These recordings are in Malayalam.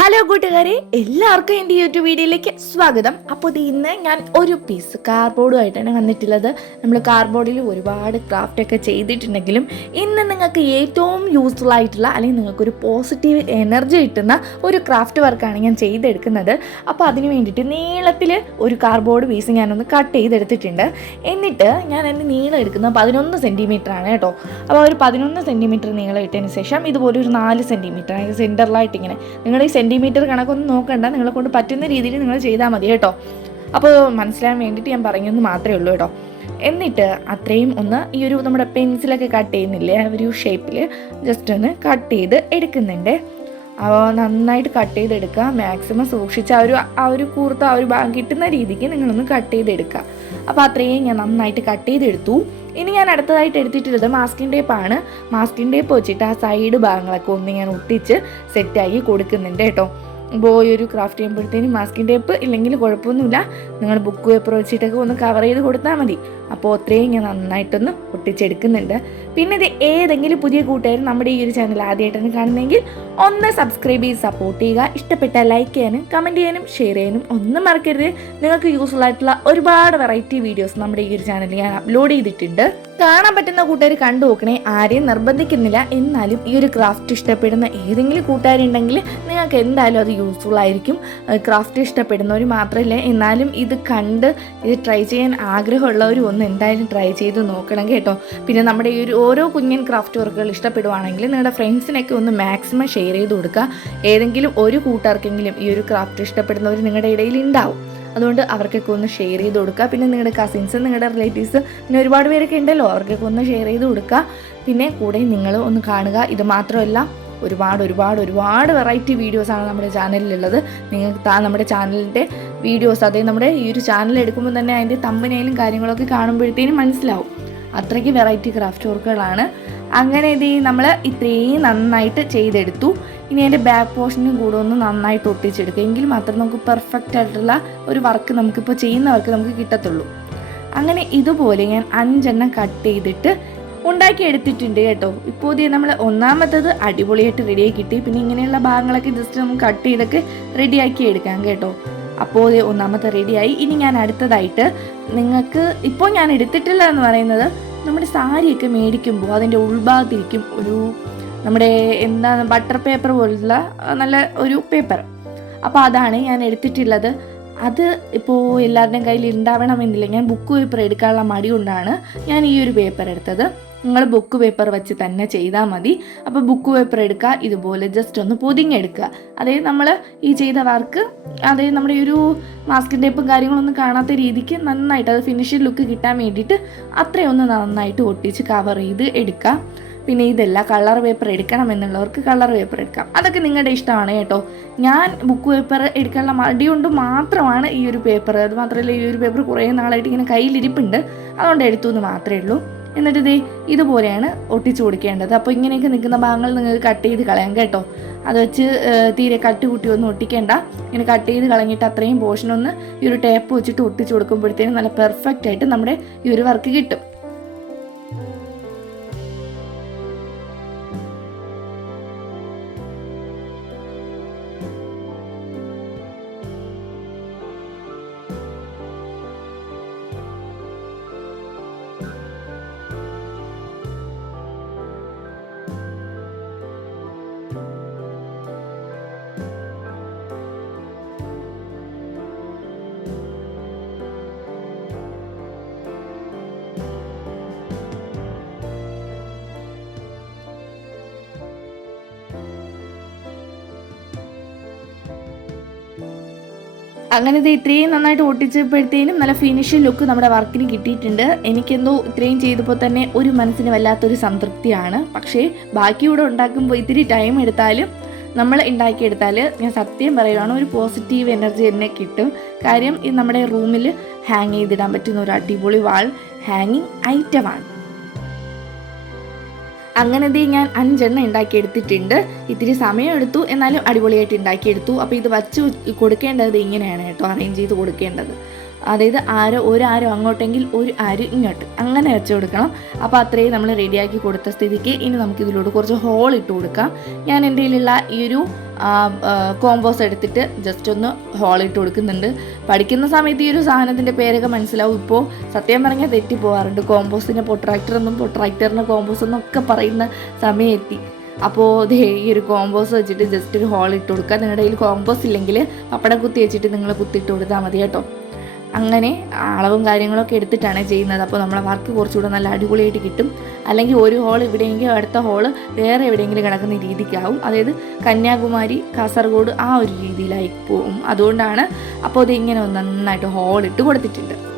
ഹലോ കൂട്ടുകാരെ എല്ലാവർക്കും എന്റെ യൂട്യൂബ് വീഡിയോയിലേക്ക് സ്വാഗതം. അപ്പോൾ ഇന്ന് ഞാൻ ഒരു പീസ് കാർഡ്ബോർഡുമായിട്ടാണ് വന്നിട്ടുള്ളത്. നമ്മൾ കാർബോർഡിൽ ഒരുപാട് ക്രാഫ്റ്റ് ഒക്കെ ചെയ്തിട്ടുണ്ടെങ്കിലും ഇന്ന് നിങ്ങൾക്ക് ഏറ്റവും യൂസ്ഫുൾ ആയിട്ടുള്ള അല്ലെങ്കിൽ നിങ്ങൾക്കൊരു പോസിറ്റീവ് എനർജി കിട്ടുന്ന ഒരു ക്രാഫ്റ്റ് വർക്കാണ് ഞാൻ ചെയ്തെടുക്കുന്നത്. അപ്പോൾ അതിന് വേണ്ടിയിട്ട് നീളത്തിൽ ഒരു കാർഡ്ബോർഡ് പീസ് ഞാനൊന്ന് കട്ട് ചെയ്തെടുത്തിട്ടുണ്ട്. എന്നിട്ട് ഞാൻ എന്റെ നീളം എടുക്കുന്നത് പതിനൊന്ന് സെന്റിമീറ്റർ ആണ് കേട്ടോ. അപ്പോൾ ഒരു പതിനൊന്ന് സെന്റിമീറ്റർ നീളം ഇട്ടതിന് ശേഷം ഇതുപോലെ ഒരു നാല് സെന്റിമീറ്റർ അതായത് സെന്ററിലായിട്ട് ഇങ്ങനെ. നിങ്ങൾ ഈ സെന്റിമീറ്റർ കണക്കൊന്നും നോക്കണ്ട. നിങ്ങളെ കൊണ്ട് പറ്റുന്ന രീതിയിൽ നിങ്ങൾ ചെയ്താൽ മതി കേട്ടോ. അപ്പോൾ മനസ്സിലാൻ വേണ്ടിയിട്ട് ഞാൻ പറഞ്ഞെന്ന് മാത്രമേ ഉള്ളൂ കേട്ടോ. എന്നിട്ട് അത്രയും ഒന്ന് ഈ ഒരു നമ്മുടെ പെൻസിലൊക്കെ കട്ട് ചെയ്യുന്നില്ലേ ആ ഒരു ഷേപ്പിൽ ജസ്റ്റ് ഒന്ന് കട്ട് ചെയ്ത് എടുക്കുന്നുണ്ട്. അപ്പോൾ നന്നായിട്ട് കട്ട് ചെയ്തെടുക്കുക. മാക്സിമം സൂക്ഷിച്ച് ആ ഒരു ആ ഒരു കൂർത്ത ആ ഒരു ഭാഗം കിട്ടുന്ന രീതിക്ക് നിങ്ങളൊന്ന് കട്ട് ചെയ്തെടുക്കുക. അപ്പോൾ അത്രയും ഞാൻ നന്നായിട്ട് കട്ട് ചെയ്തെടുത്തു. ഇനി ഞാൻ അടുത്തതായിട്ട് എടുത്തിട്ടുള്ളത് മാസ്കിൻ ടേപ്പാണ് മാസ്കിൻ ടേപ്പ് വെച്ചിട്ട് ആ സൈഡ് ഭാഗങ്ങളൊക്കെ ഒന്ന് ഞാൻ ഒട്ടിച്ച് സെറ്റാക്കി കൊടുക്കുന്നുണ്ട് കേട്ടോ. ബോയ് ഒരു ക്രാഫ്റ്റ് ചെയ്യുമ്പോഴത്തേനും മാസ്കിൻ ടേപ്പ് ഇല്ലെങ്കിൽ കുഴപ്പമൊന്നുമില്ല. നിങ്ങൾ ബുക്ക് പേപ്പർ വെച്ചിട്ടൊക്കെ ഒന്ന് കവർ ചെയ്ത് കൊടുത്താൽ മതി. അപ്പോൾ അത്രയും ഞാൻ നന്നായിട്ടൊന്ന് ഒട്ടിച്ചെടുക്കുന്നുണ്ട്. പിന്നെ ഇത് ഏതെങ്കിലും പുതിയ കൂട്ടുകാർ നമ്മുടെ ഈ ഒരു ചാനൽ ആദ്യമായിട്ടാണ് കാണുന്നതെങ്കിൽ ഒന്ന് സബ്സ്ക്രൈബ് ചെയ്ത് സപ്പോർട്ട് ചെയ്യുക. ഇഷ്ടപ്പെട്ട ലൈക്ക് ചെയ്യാനും കമന്റ് ചെയ്യാനും ഷെയർ ചെയ്യാനും ഒന്നും മറക്കരുത്. നിങ്ങൾക്ക് യൂസ്ഫുൾ ആയിട്ടുള്ള ഒരുപാട് വെറൈറ്റി വീഡിയോസ് നമ്മുടെ ഈ ഒരു ചാനലിൽ ഞാൻ അപ്ലോഡ് ചെയ്തിട്ടുണ്ട്. കാണാൻ പറ്റുന്ന കൂട്ടുകാർ കണ്ടു നോക്കണേ. ആരെയും നിർബന്ധിക്കുന്നില്ല. എന്നാലും ഈ ഒരു ക്രാഫ്റ്റ് ഇഷ്ടപ്പെടുന്ന ഏതെങ്കിലും കൂട്ടുകാരുണ്ടെങ്കിൽ നിങ്ങൾക്ക് എന്തായാലും അത് യൂസ്ഫുൾ ആയിരിക്കും. ക്രാഫ്റ്റ് ഇഷ്ടപ്പെടുന്നവർ മാത്രമല്ല എന്നാലും ഇത് കണ്ട് ഇത് ട്രൈ ചെയ്യാൻ ആഗ്രഹമുള്ളവരും ഒന്ന് എന്തായാലും ട്രൈ ചെയ്ത് നോക്കണം കേട്ടോ. പിന്നെ നമ്മുടെ ഈ ഒരു ഓരോ കുഞ്ഞൻ ക്രാഫ്റ്റ് വർക്കുകൾ ഇഷ്ടപ്പെടുവാണെങ്കിൽ നിങ്ങളുടെ ഫ്രണ്ട്സിനൊക്കെ ഒന്ന് മാക്സിമം ഷെയർ ചെയ്ത് കൊടുക്കുക. ഏതെങ്കിലും ഒരു കൂട്ടുകാർക്കെങ്കിലും ഈ ഒരു ക്രാഫ്റ്റ് ഇഷ്ടപ്പെടുന്നവർ നിങ്ങളുടെ ഇടയിൽ ഉണ്ടാവും അതുകൊണ്ട് അവർക്കൊക്കെ ഒന്ന് ഷെയർ ചെയ്ത് കൊടുക്കുക. പിന്നെ നിങ്ങളുടെ കസിൻസ് നിങ്ങളുടെ റിലേറ്റീവ്സ് പിന്നെ ഒരുപാട് പേരൊക്കെ ഉണ്ടല്ലോ അവർക്കൊക്കെ ഒന്ന് ഷെയർ ചെയ്ത് കൊടുക്കുക. പിന്നെ കൂടെ നിങ്ങൾ ഒന്ന് കാണുക. ഇത് മാത്രമല്ല ഒരുപാട് ഒരുപാട് ഒരുപാട് വെറൈറ്റി വീഡിയോസാണ് നമ്മുടെ ചാനലിലുള്ളത് നിങ്ങൾക്ക് താ നമ്മുടെ ചാനലിന്റെ വീഡിയോസ് അതായത് നമ്മുടെ ഈ ഒരു ചാനൽ എടുക്കുമ്പോൾ തന്നെ അതിന്റെ തമ്പനയിലും കാര്യങ്ങളൊക്കെ കാണുമ്പോഴത്തേനും മനസ്സിലാവും. അത്രയ്ക്ക് വെറൈറ്റി ക്രാഫ്റ്റ് വർക്കുകളാണ് അങ്ങനെ ഇത് നമ്മൾ ഇത്രയും നന്നായിട്ട് ചെയ്തെടുത്തു. ഇനി അതിന്റെ ബാക്ക് പോർഷനും കൂടെ ഒന്ന് നന്നായിട്ട് ഒട്ടിച്ചെടുക്കുക. എങ്കിൽ മാത്രം നമുക്ക് പെർഫെക്റ്റ് ആയിട്ടുള്ള ഒരു വർക്ക് നമുക്കിപ്പോൾ ചെയ്യുന്ന വർക്ക് നമുക്ക് കിട്ടത്തുള്ളൂ. അങ്ങനെ ഇതുപോലെ ഞാൻ അഞ്ചെണ്ണം കട്ട് ചെയ്തിട്ട് ഉണ്ടാക്കി എടുത്തിട്ടുണ്ട് കേട്ടോ. ഇപ്പോൾ ഇത് നമ്മൾ ഒന്നാമത്തത് അടിപൊളിയായിട്ട് റെഡിയാക്കി കിട്ടി. പിന്നെ ഇങ്ങനെയുള്ള ഭാഗങ്ങളൊക്കെ ജസ്റ്റ് നമുക്ക് കട്ട് ചെയ്തൊക്കെ റെഡിയാക്കി എടുക്കാം കേട്ടോ. അപ്പോൾ ഒന്നാമത്തെ റെഡിയായി ഇനി ഞാൻ അടുത്തതായിട്ട് നിങ്ങൾക്ക് ഇപ്പോൾ ഞാൻ എടുത്തിട്ടില്ല എന്ന് പറയുന്നത് നമ്മുടെ സാരിയൊക്കെ മേടിക്കുമ്പോൾ അതിന്റെ ഉൾഭാഗത്തിരിക്കും ഒരു നമ്മുടെ എന്താണ് ബട്ടർ പേപ്പർ പോലുള്ള നല്ല ഒരു പേപ്പർ അപ്പോൾ അതാണ് ഞാൻ എടുത്തിട്ടുള്ളത്. അത് ഇപ്പോൾ എല്ലാവരുടെയും കയ്യിൽ ഉണ്ടാവണമെന്നില്ല ഞാൻ ബുക്ക് പേപ്പർ എടുക്കാനുള്ള മടി കൊണ്ടാണ് ഞാൻ ഈ ഒരു പേപ്പർ എടുത്തത്. നിങ്ങൾ ബുക്ക് പേപ്പർ വെച്ച് തന്നെ ചെയ്താൽ മതി. അപ്പോൾ ബുക്ക് പേപ്പർ എടുക്കുക ഇതുപോലെ ജസ്റ്റ് ഒന്ന് പൊതിഞ്ഞെടുക്കുക അതായത് നമ്മൾ ഈ ചെയ്ത വർക്ക് അതായത് നമ്മുടെ ഒരു മാസ്കിൻ ടേപ്പും കാര്യങ്ങളൊന്നും കാണാത്ത രീതിക്ക് നന്നായിട്ട് അത് ഫിനിഷിംഗ് ലുക്ക് കിട്ടാൻ വേണ്ടിയിട്ട് അത്രയൊന്ന് നന്നായിട്ട് ഒട്ടിച്ച് കവർ ചെയ്ത് എടുക്കുക പിന്നെ ഇതല്ല കളർ പേപ്പർ എടുക്കണം എന്നുള്ളവർക്ക് കളർ പേപ്പർ എടുക്കാം. അതൊക്കെ നിങ്ങളുടെ ഇഷ്ടമാണ് കേട്ടോ. ഞാൻ ബുക്ക് പേപ്പർ എടുക്കാനുള്ള മടി കൊണ്ട് മാത്രമാണ് ഈ ഒരു പേപ്പർ അത് മാത്രമല്ല ഈ ഒരു പേപ്പർ കുറേ നാളായിട്ട് ഇങ്ങനെ കയ്യിലിരിപ്പുണ്ട്. അതുകൊണ്ട് എടുത്തു എന്ന് മാത്രമേ ഉള്ളൂ. എന്നിട്ട് ഇതേ ഇതുപോലെയാണ് ഒട്ടിച്ചു കൊടുക്കേണ്ടത്. അപ്പോൾ ഇങ്ങനെയൊക്കെ നിൽക്കുന്ന ഭാഗങ്ങൾ നിങ്ങൾക്ക് കട്ട് ചെയ്ത് കളയാം കേട്ടോ. അത് വെച്ച് തീരെ കട്ട് കൂട്ടി ഒന്നും ഒട്ടിക്കേണ്ട. ഇങ്ങനെ കട്ട് ചെയ്ത് കളഞ്ഞിട്ട് അത്രയും പോർഷൻ ഒന്ന് ഈ ഒരു ടേപ്പ് വെച്ചിട്ട് ഒട്ടിച്ചു കൊടുക്കുമ്പോഴത്തേനും നല്ല പെർഫെക്റ്റ് ആയിട്ട് നമ്മുടെ ഈ ഒരു വർക്ക് കിട്ടും. അങ്ങനെ ഇത് ഇത്രയും നന്നായിട്ട് ഒട്ടിച്ചപ്പോഴത്തേനും നല്ല ഫിനിഷിംഗ് ലുക്ക് നമ്മുടെ വർക്കിന് കിട്ടിയിട്ടുണ്ട്. എനിക്കെന്തോ ഇത്രയും ചെയ്തപ്പോൾ തന്നെ ഒരു മനസ്സിന് വല്ലാത്തൊരു സംതൃപ്തിയാണ്. പക്ഷേ ബാക്കി കൂടെ ഉണ്ടാക്കുമ്പോൾ ഇത്തിരി ടൈം എടുത്താലും നമ്മൾ ഉണ്ടാക്കിയെടുത്താൽ ഞാൻ സത്യം പറയുകയാണ് ഒരു പോസിറ്റീവ് എനർജി തന്നെ കിട്ടും. കാര്യം ഇത് നമ്മുടെ റൂമിൽ ഹാങ് ചെയ്തിടാൻ പറ്റുന്ന ഒരു അടിപൊളി വാൾ ഹാങ്ങിങ് ഐറ്റമാണ് അങ്ങനെ ദേ ഞാൻ അഞ്ചെണ്ണം ഉണ്ടാക്കിയെടുത്തിട്ടുണ്ട്. ഇത്തിരി സമയം എടുത്തു എന്നാലും അടിപൊളിയായിട്ട് ഉണ്ടാക്കിയെടുത്തു. അപ്പോൾ ഇത് വച്ച് കൊടുക്കേണ്ടത് ഇങ്ങനെയാണ് കേട്ടോ. അറേഞ്ച് ചെയ്ത് കൊടുക്കേണ്ടത്. അതായത് ആരോ ഒരു ആരോ അങ്ങോട്ടെങ്കിൽ ഒരു ആര് ഇങ്ങോട്ട് അങ്ങനെ വെച്ച് കൊടുക്കണം. അപ്പോൾ അത്രയും നമ്മൾ റെഡിയാക്കി കൊടുത്ത സ്ഥിതിക്ക് ഇനി നമുക്ക് ഇതിലൂടെ കുറച്ച് ഹോൾ ഇട്ട് കൊടുക്കാം. ഞാൻ എന്റെ കയ്യിലുള്ള ഈ ഒരു കോമ്പോസ് എടുത്തിട്ട് ജസ്റ്റ് ഒന്ന് ഹോൾ ഇട്ട് കൊടുക്കുന്നുണ്ട്. പഠിക്കുന്ന സമയത്ത് ഈ ഒരു സാധനത്തിന്റെ പേരൊക്കെ മനസ്സിലാവും. ഇപ്പോൾ സത്യം പറഞ്ഞാൽ തെറ്റി പോകാറുണ്ട് കോമ്പോസിനെ പൊട്രാക്ടർ എന്നും പൊട്രാക്ടറിന് കോമ്പോസ് ഒക്കെ പറയുന്ന സമയം എത്തി അപ്പോൾ ദേ ഈ ഒരു കോമ്പോസ് വെച്ചിട്ട് ജസ്റ്റ് ഒരു ഹോൾ ഇട്ട് കൊടുക്കുക. നിങ്ങളുടെ കയ്യിൽ കോമ്പോസ് ഇല്ലെങ്കിൽ പപ്പടം കുത്തി വെച്ചിട്ട് നിങ്ങൾ കുത്തിയിട്ട് കൊടുത്താൽ മതി കേട്ടോ. അങ്ങനെ അളവും കാര്യങ്ങളൊക്കെ എടുത്തിട്ടാണ് ചെയ്യുന്നത്. അപ്പോൾ നമ്മളെ വർക്ക് കുറച്ചുകൂടെ നല്ല അടിപൊളിയായിട്ട് കിട്ടും. അല്ലെങ്കിൽ ഒരു ഹോൾ എവിടെയെങ്കിലും അടുത്ത ഹോൾ വേറെ എവിടെയെങ്കിലും കിടക്കുന്ന രീതിക്കാവും. അതായത് കന്യാകുമാരി കാസർഗോഡ് ആ ഒരു രീതിയിലായി പോകും. അതുകൊണ്ടാണ് അപ്പോൾ ഇത് ഇങ്ങനെ നന്നായിട്ട് ഹോൾ ഇട്ട് കൊടുത്തിട്ടുണ്ട്.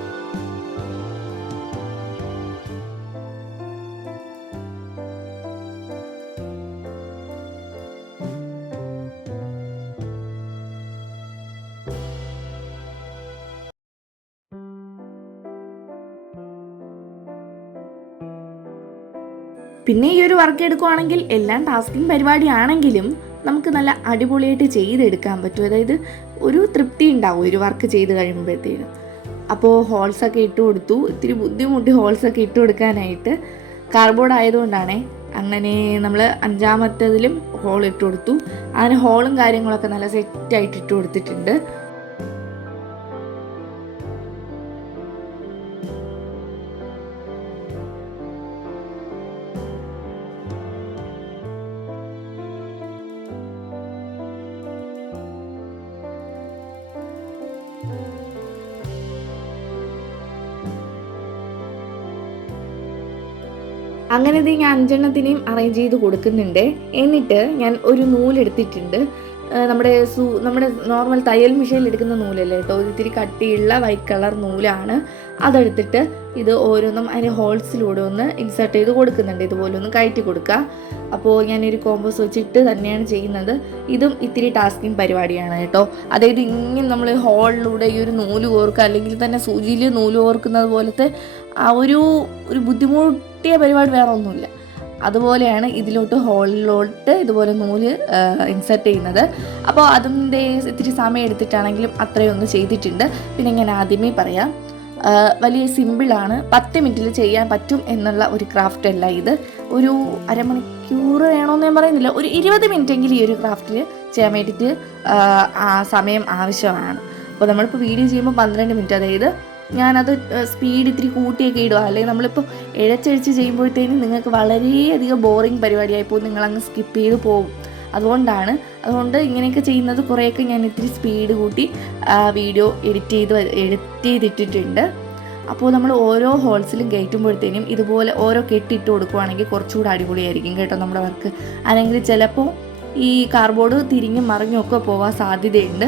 പിന്നെ ഈ ഒരു വർക്ക് എടുക്കുവാണെങ്കിൽ എല്ലാം ടാസ്കിങ് പരിപാടിയാണെങ്കിലും നമുക്ക് നല്ല അടിപൊളിയായിട്ട് ചെയ്തെടുക്കാൻ പറ്റും. അതായത് ഒരു തൃപ്തി ഉണ്ടാവും ഒരു വർക്ക് ചെയ്ത് കഴിയുമ്പോഴത്തേനും. അപ്പോൾ ഹോൾസൊക്കെ ഇട്ട് കൊടുത്തു. ഇത്തിരി ബുദ്ധിമുട്ടി ഹോൾസൊക്കെ ഇട്ട് കൊടുക്കാനായിട്ട് കാർബോർഡ് ആയതുകൊണ്ടാണേ അങ്ങനെ നമ്മൾ അഞ്ചാമത്തതിലും ഹോൾ ഇട്ട് കൊടുത്തു. അങ്ങനെ ഹോളും കാര്യങ്ങളൊക്കെ നല്ല സെറ്റായിട്ട് ഇട്ട് കൊടുത്തിട്ടുണ്ട്. അങ്ങനെ ഇത് ഞാൻ അഞ്ചെണ്ണത്തിനെയും അറേഞ്ച് ചെയ്ത് കൊടുക്കുന്നുണ്ട്. എന്നിട്ട് ഞാൻ ഒരു നൂലെടുത്തിട്ടുണ്ട് നമ്മുടെ സൂ നമ്മുടെ നോർമൽ തയ്യൽ മെഷീനിൽ എടുക്കുന്ന നൂലല്ലേ കേട്ടോ ഒരിത്തിരി കട്ടിയുള്ള വൈറ്റ് കളർ നൂലാണ്. അതെടുത്തിട്ട് ഇത് ഓരോന്നും അതിന് ഹോൾസിലൂടെ ഒന്ന് ഇൻസേർട്ട് ചെയ്ത് കൊടുക്കുന്നുണ്ട്. ഇതുപോലെ ഒന്ന് കയറ്റി കൊടുക്കുക. അപ്പോൾ ഞാനൊരു കോമ്പോസ് വെച്ചിട്ട് തന്നെയാണ് ചെയ്യുന്നത്. ഇതും ഇത്തിരി ടാസ്കിങ് പരിപാടിയാണ് കേട്ടോ. അതായത് ഇങ്ങനെ നമ്മൾ ഹോളിലൂടെ ഈ ഒരു നൂൽ കോർക്കുക അല്ലെങ്കിൽ തന്നെ സൂചിയിൽ നൂൽ കോർക്കുന്നത് പോലത്തെ ആ ഒരു ഒരു ബുദ്ധിമുട്ടിയ പരിപാടി വേറെ ഒന്നുമില്ല. അതുപോലെയാണ് ഇതിലോട്ട് ഹോളിലോട്ട് ഇതുപോലെ നൂൽ ഇൻസെർട്ട് ചെയ്യുന്നത്. അപ്പോൾ അതിന്റെ ഇത്തിരി സമയം എടുത്തിട്ടാണെങ്കിലും അത്രയൊന്നും ചെയ്തിട്ടുണ്ട്. പിന്നെ ഞാൻ ആദ്യമേ പറയാം വലിയ സിമ്പിളാണ്. പത്ത് മിനിറ്റിൽ ചെയ്യാൻ പറ്റും എന്നുള്ള ഒരു ക്രാഫ്റ്റ് അല്ല ഇത്. ഒരു അരമണിക്കൂർ വേണമെന്ന് ഞാൻ പറയുന്നില്ല. ഒരു ഇരുപത് മിനിറ്റെങ്കിലും ഈ ഒരു ക്രാഫ്റ്റിൽ ചെയ്യാൻ വേണ്ടിയിട്ട് സമയം ആവശ്യമാണ്. അപ്പോൾ നമ്മളിപ്പോൾ വീഡിയോ ചെയ്യുമ്പോൾ പന്ത്രണ്ട് മിനിറ്റ് അതായത് ഞാനത് സ്പീഡ് ഇത്തിരി കൂട്ടിയൊക്കെ ഇടുക അല്ലെങ്കിൽ നമ്മളിപ്പോൾ ഇഴച്ചഴിച്ച് ചെയ്യുമ്പോഴത്തേനും നിങ്ങൾക്ക് വളരെയധികം ബോറിങ് പരിപാടിയായി പോകും. നിങ്ങളങ്ങ് സ്കിപ്പ് ചെയ്ത് പോകും. അതുകൊണ്ടാണ് അതുകൊണ്ട് ഇങ്ങനെയൊക്കെ ചെയ്യുന്നത് കുറേയൊക്കെ ഞാൻ ഇത്തിരി സ്പീഡ് കൂട്ടി വീഡിയോ എഡിറ്റ് ചെയ്ത് എഡിറ്റ് ചെയ്തിട്ടിട്ടുണ്ട്. അപ്പോൾ നമ്മൾ ഓരോ ഹോൾസിലും കയറ്റുമ്പോഴത്തേനും ഇതുപോലെ ഓരോ കെട്ടിട്ട് കൊടുക്കുവാണെങ്കിൽ കുറച്ചുകൂടി അടിപൊളിയായിരിക്കും കേട്ടോ നമ്മുടെ വർക്ക് അല്ലെങ്കിൽ ചിലപ്പോൾ ഈ കാർബോർഡ് തിരിഞ്ഞും മറിഞ്ഞും ഒക്കെ പോകാൻ സാധ്യതയുണ്ട്.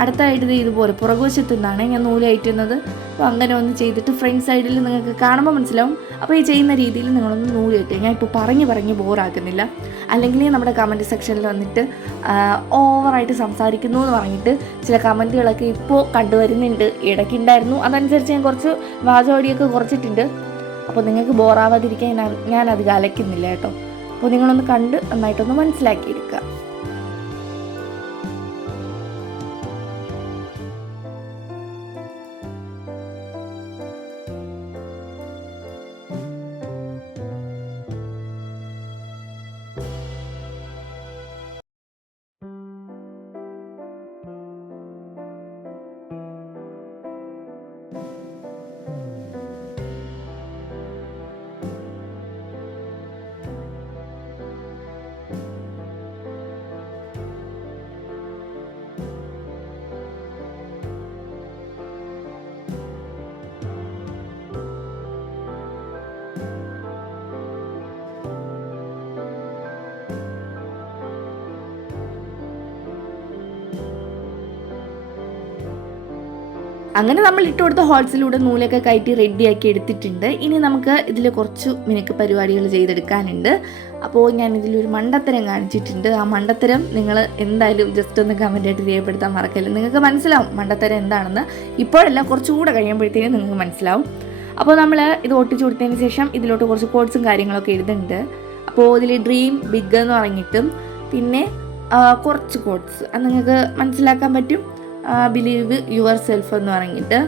അടുത്തായിട്ട് ഇതുപോലെ പുറകുവശത്തു നിന്നാണ് ഞാൻ നൂൽ കയറ്റുന്നത്. അപ്പോൾ അങ്ങനെ ഒന്ന് ചെയ്തിട്ട് ഫ്രണ്ട് സൈഡിൽ നിങ്ങൾക്ക് കാണുമ്പോൾ മനസ്സിലാവും. അപ്പോൾ ഈ ചെയ്യുന്ന രീതിയിൽ നിങ്ങളൊന്ന് നൂൽ കയറ്റുക ഞാൻ ഇപ്പോൾ പറഞ്ഞ് പറഞ്ഞ് ബോറാക്കുന്നില്ല. അല്ലെങ്കിൽ നമ്മുടെ കമന്റ് സെക്ഷനിൽ വന്നിട്ട് ഓവറായിട്ട് സംസാരിക്കുന്നു എന്ന് പറഞ്ഞിട്ട് ചില കമന്റുകളൊക്കെ ഇപ്പോൾ കണ്ടുവരുന്നുണ്ട്. ഇടയ്ക്കുണ്ടായിരുന്നു അതനുസരിച്ച് ഞാൻ കുറച്ച് വാചോടിയൊക്കെ കുറച്ചിട്ടുണ്ട്. അപ്പോൾ നിങ്ങൾക്ക് ബോറാവാതിരിക്കാൻ ഞാൻ അധികം അലയ്ക്കുന്നില്ല കേട്ടോ. അപ്പോൾ നിങ്ങളൊന്ന് കണ്ട് നന്നായിട്ടൊന്ന് മനസ്സിലാക്കിയെടുക്കുക. അങ്ങനെ നമ്മൾ ഇട്ട് കൊടുത്ത ഹോൾസിലൂടെ നൂലൊക്കെ കയറ്റി റെഡിയാക്കി എടുത്തിട്ടുണ്ട്. ഇനി നമുക്ക് ഇതിൽ കുറച്ച് മിനുക്ക് പരിപാടികൾ ചെയ്തെടുക്കാനുണ്ട്. അപ്പോൾ ഞാൻ ഇതിലൊരു മണ്ടത്തരം കാണിച്ചിട്ടുണ്ട്. ആ മണ്ടത്തരം നിങ്ങൾ എന്തായാലും ജസ്റ്റ് ഒന്ന് കമന്റായിട്ട് രേഖപ്പെടുത്താൻ മറക്കല്ല. നിങ്ങൾക്ക് മനസ്സിലാവും മണ്ടത്തരം എന്താണെന്ന്. ഇപ്പോഴല്ല കുറച്ചുകൂടെ കഴിയുമ്പോഴത്തേക്കും നിങ്ങൾക്ക് മനസ്സിലാവും. അപ്പോൾ നമ്മൾ ഇത് ഒട്ടിച്ചു കൊടുത്തതിന് ശേഷം ഇതിലോട്ട് കുറച്ച് കോഡ്സും കാര്യങ്ങളൊക്കെ എഴുതുന്നുണ്ട്. അപ്പോൾ ഇതിൽ ഡ്രീം ബിഗ് എന്ന് പറഞ്ഞിട്ടും പിന്നെ കുറച്ച് കോഡ്സ് അത് നിങ്ങൾക്ക് മനസ്സിലാക്കാൻ പറ്റും. ബിലീവ് യുവർ സെൽഫ് എന്ന് പറഞ്ഞിട്ട്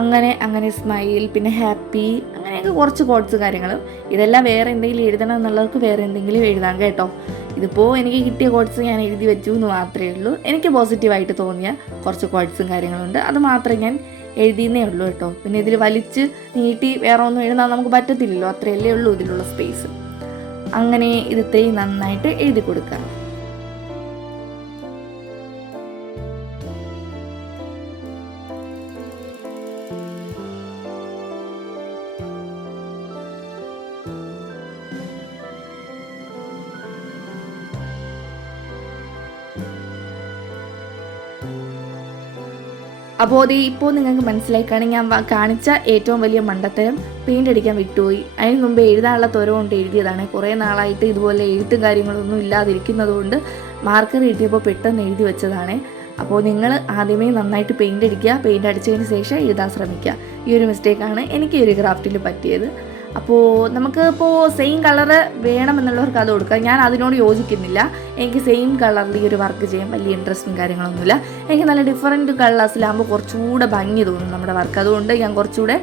അങ്ങനെ അങ്ങനെ സ്മൈൽ പിന്നെ ഹാപ്പി അങ്ങനെയൊക്കെ കുറച്ച് കോഡ്സ് കാര്യങ്ങളും. ഇതെല്ലാം വേറെ എന്തെങ്കിലും എഴുതണം എന്നുള്ളവർക്ക് വേറെ എന്തെങ്കിലും എഴുതാം കേട്ടോ. ഇതിപ്പോൾ എനിക്ക് കിട്ടിയ കോഡ്സ് ഞാൻ എഴുതി വെച്ചു എന്ന് മാത്രമേ ഉള്ളൂ. എനിക്ക് പോസിറ്റീവായിട്ട് തോന്നിയ കുറച്ച് കോഡ്സും കാര്യങ്ങളുണ്ട്. അത് മാത്രമേ ഞാൻ എഴുതിയെന്നേ ഉള്ളൂ കേട്ടോ. പിന്നെ ഇതിൽ വലിച്ച് നീട്ടി വേറെ ഒന്നും എഴുതാൻ നമുക്ക് പറ്റത്തില്ലല്ലോ. അത്രയല്ലേ ഉള്ളൂ ഇതിലുള്ള സ്പേസ് അങ്ങനെ ഇത് ഇത്രയും നന്നായിട്ട് എഴുതി കൊടുക്കുക. അപ്പോൾ അത് ഇപ്പോൾ നിങ്ങൾക്ക് മനസ്സിലായി കാണും ഞാൻ കാണിച്ച ഏറ്റവും വലിയ മണ്ടത്തരം പെയിന്റ് അടിക്കാൻ വിട്ടുപോയി. അതിന് മുമ്പ് എഴുതാനുള്ള ത്വര കൊണ്ട് എഴുതിയതാണ്. കുറേ നാളായിട്ട് ഇതുപോലെ എഴുത്തും കാര്യങ്ങളൊന്നും ഇല്ലാതിരിക്കുന്നത് കൊണ്ട് മാർക്കർ എഴുതിയപ്പോൾ പെട്ടെന്ന് എഴുതി വെച്ചതാണ്. അപ്പോൾ നിങ്ങൾ ആദ്യമേ നന്നായിട്ട് പെയിന്റ് അടിക്കുക. പെയിന്റ് അടിച്ചതിന് ശേഷം എഴുതാൻ ശ്രമിക്കുക. ഈ ഒരു മിസ്റ്റേക്കാണ് എനിക്ക് ഈ ഒരു ക്രാഫ്റ്റിൽ പറ്റിയത്. അപ്പോൾ നമുക്ക് ഇപ്പോൾ സെയിം കളറ് വേണമെന്നുള്ളവർക്ക് അത് കൊടുക്കാം. ഞാൻ അതിനോട് യോജിക്കുന്നില്ല. എനിക്ക് സെയിം കളറിൽ ഈ ഒരു വർക്ക് ചെയ്യാൻ വലിയ ഇൻട്രസ്റ്റും കാര്യങ്ങളൊന്നുമില്ല. എനിക്ക് നല്ല ഡിഫറെന്റ് കളേഴ്സിലാകുമ്പോൾ കുറച്ചുകൂടെ ഭംഗി തോന്നും നമ്മുടെ വർക്ക് അതുകൊണ്ട് ഞാൻ കുറച്ചുകൂടെ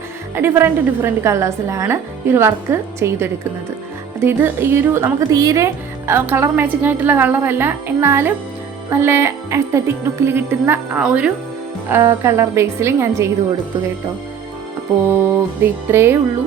ഡിഫറെന്റ് ഡിഫറെന്റ് കളേഴ്സിലാണ് ഈ ഒരു വർക്ക് ചെയ്തെടുക്കുന്നത്. അത് ഇത് ഈ ഒരു നമുക്ക് തീരെ കളർ മാച്ചിങ് ആയിട്ടുള്ള കളറല്ല എന്നാലും നല്ല എസ്തറ്റിക് ലുക്കിൽ കിട്ടുന്ന ആ ഒരു കളർ ബേസിൽ ഞാൻ ചെയ്തു കൊടുത്തു കേട്ടോ. അപ്പോൾ ഇത് ഇത്രയേ ഉള്ളൂ.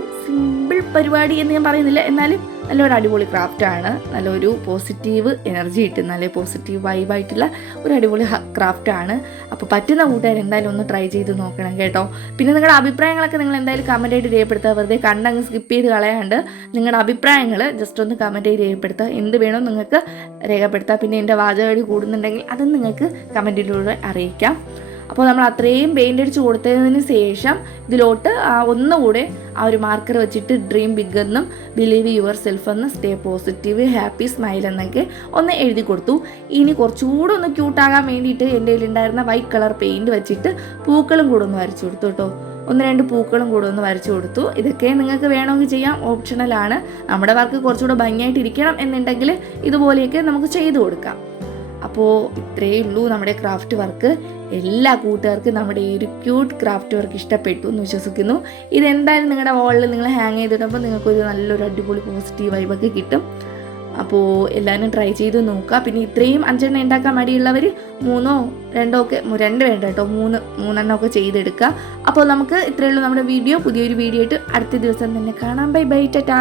പരിപാടി എന്ന് ഞാൻ പറയുന്നില്ല. എന്നാലും നല്ലൊരു അടിപൊളി ക്രാഫ്റ്റാണ് നല്ലൊരു പോസിറ്റീവ് എനർജി കിട്ടുന്ന നല്ല പോസിറ്റീവ് വൈബായിട്ടുള്ള ഒരു അടിപൊളി ക്രാഫ്റ്റാണ് അപ്പോൾ പറ്റുന്ന കൂട്ടുകാർ എന്തായാലും ഒന്ന് ട്രൈ ചെയ്ത് നോക്കണം കേട്ടോ. പിന്നെ നിങ്ങളുടെ അഭിപ്രായങ്ങളൊക്കെ നിങ്ങൾ എന്തായാലും കമന്റ് ആയിട്ട് രേഖപ്പെടുത്തുക. വെറുതെ കണ്ടങ്ങ് സ്കിപ്പ് ചെയ്ത് കളയാണ്ട് നിങ്ങളുടെ അഭിപ്രായങ്ങൾ ജസ്റ്റ് ഒന്ന് കമന്റ് ചെയ്ത് രേഖപ്പെടുത്തുക. എന്ത് വേണോ നിങ്ങൾക്ക് രേഖപ്പെടുത്തുക. പിന്നെ എന്റെ വാചകടി കൂടുന്നുണ്ടെങ്കിൽ അതും നിങ്ങൾക്ക് കമന്റിലൂടെ അറിയിക്കാം. അപ്പോൾ നമ്മൾ അത്രയും പെയിന്റ് അടിച്ച് കൊടുത്തതിന് ശേഷം ഇതിലോട്ട് ഒന്നുകൂടെ ആ ഒരു മാർക്കർ വെച്ചിട്ട് ഡ്രീം ബിഗ് എന്നും ബിലീവ് യുവർ സെൽഫ് എന്ന് സ്റ്റേ പോസിറ്റീവ് ഹാപ്പി സ്മൈൽ എന്നൊക്കെ ഒന്ന് എഴുതി കൊടുത്തു. ഇനി കുറച്ചുകൂടെ ഒന്ന് ക്യൂട്ടാകാൻ വേണ്ടിയിട്ട് എന്റെ കയ്യിലുണ്ടായിരുന്ന വൈറ്റ് കളർ പെയിന്റ് വെച്ചിട്ട് പൂക്കളും കൂടെ ഒന്ന് വരച്ചു കൊടുത്തു കേട്ടോ. ഒന്ന് രണ്ട് പൂക്കളും കൂടെ ഒന്ന് വരച്ചു കൊടുത്തു. ഇതൊക്കെ നിങ്ങൾക്ക് വേണമെങ്കിൽ ചെയ്യാം. ഓപ്ഷണലാണ് നമ്മുടെ വർക്ക് കുറച്ചുകൂടെ ഭംഗിയായിട്ട് ഇരിക്കണം എന്നുണ്ടെങ്കിൽ ഇതുപോലെയൊക്കെ നമുക്ക് ചെയ്തു കൊടുക്കാം. അപ്പോൾ ഇത്രയേ ഉള്ളൂ നമ്മുടെ ക്രാഫ്റ്റ് വർക്ക് എല്ലാ കൂട്ടുകാർക്കും നമ്മുടെ ഈ ഒരു ക്യൂട്ട് ക്രാഫ്റ്റ് വർക്ക് ഇഷ്ടപ്പെട്ടു എന്ന് വിശ്വസിക്കുന്നു. ഇതെന്തായാലും നിങ്ങളുടെ വാളിൽ നിങ്ങൾ ഹാങ് ചെയ്തിടുമ്പോൾ നിങ്ങൾക്കൊരു നല്ലൊരു അടിപൊളി പോസിറ്റീവ് വൈബൊക്കെ കിട്ടും. അപ്പോൾ എല്ലാവരും ട്രൈ ചെയ്ത് നോക്കുക. പിന്നെ ഇത്രയും അഞ്ചെണ്ണം ഉണ്ടാക്കാൻ മടിയുള്ളവർ മൂന്നോ രണ്ടോ ഒക്കെ രണ്ട് വേണ്ട കേട്ടോ. മൂന്ന് മൂന്നെണ്ണം ഒക്കെ ചെയ്തെടുക്കുക. അപ്പോൾ നമുക്ക് ഇത്രയേ ഉള്ളൂ നമ്മുടെ വീഡിയോ പുതിയൊരു വീഡിയോ ആയിട്ട് അടുത്ത ദിവസം തന്നെ കാണാം. Bye bye Tata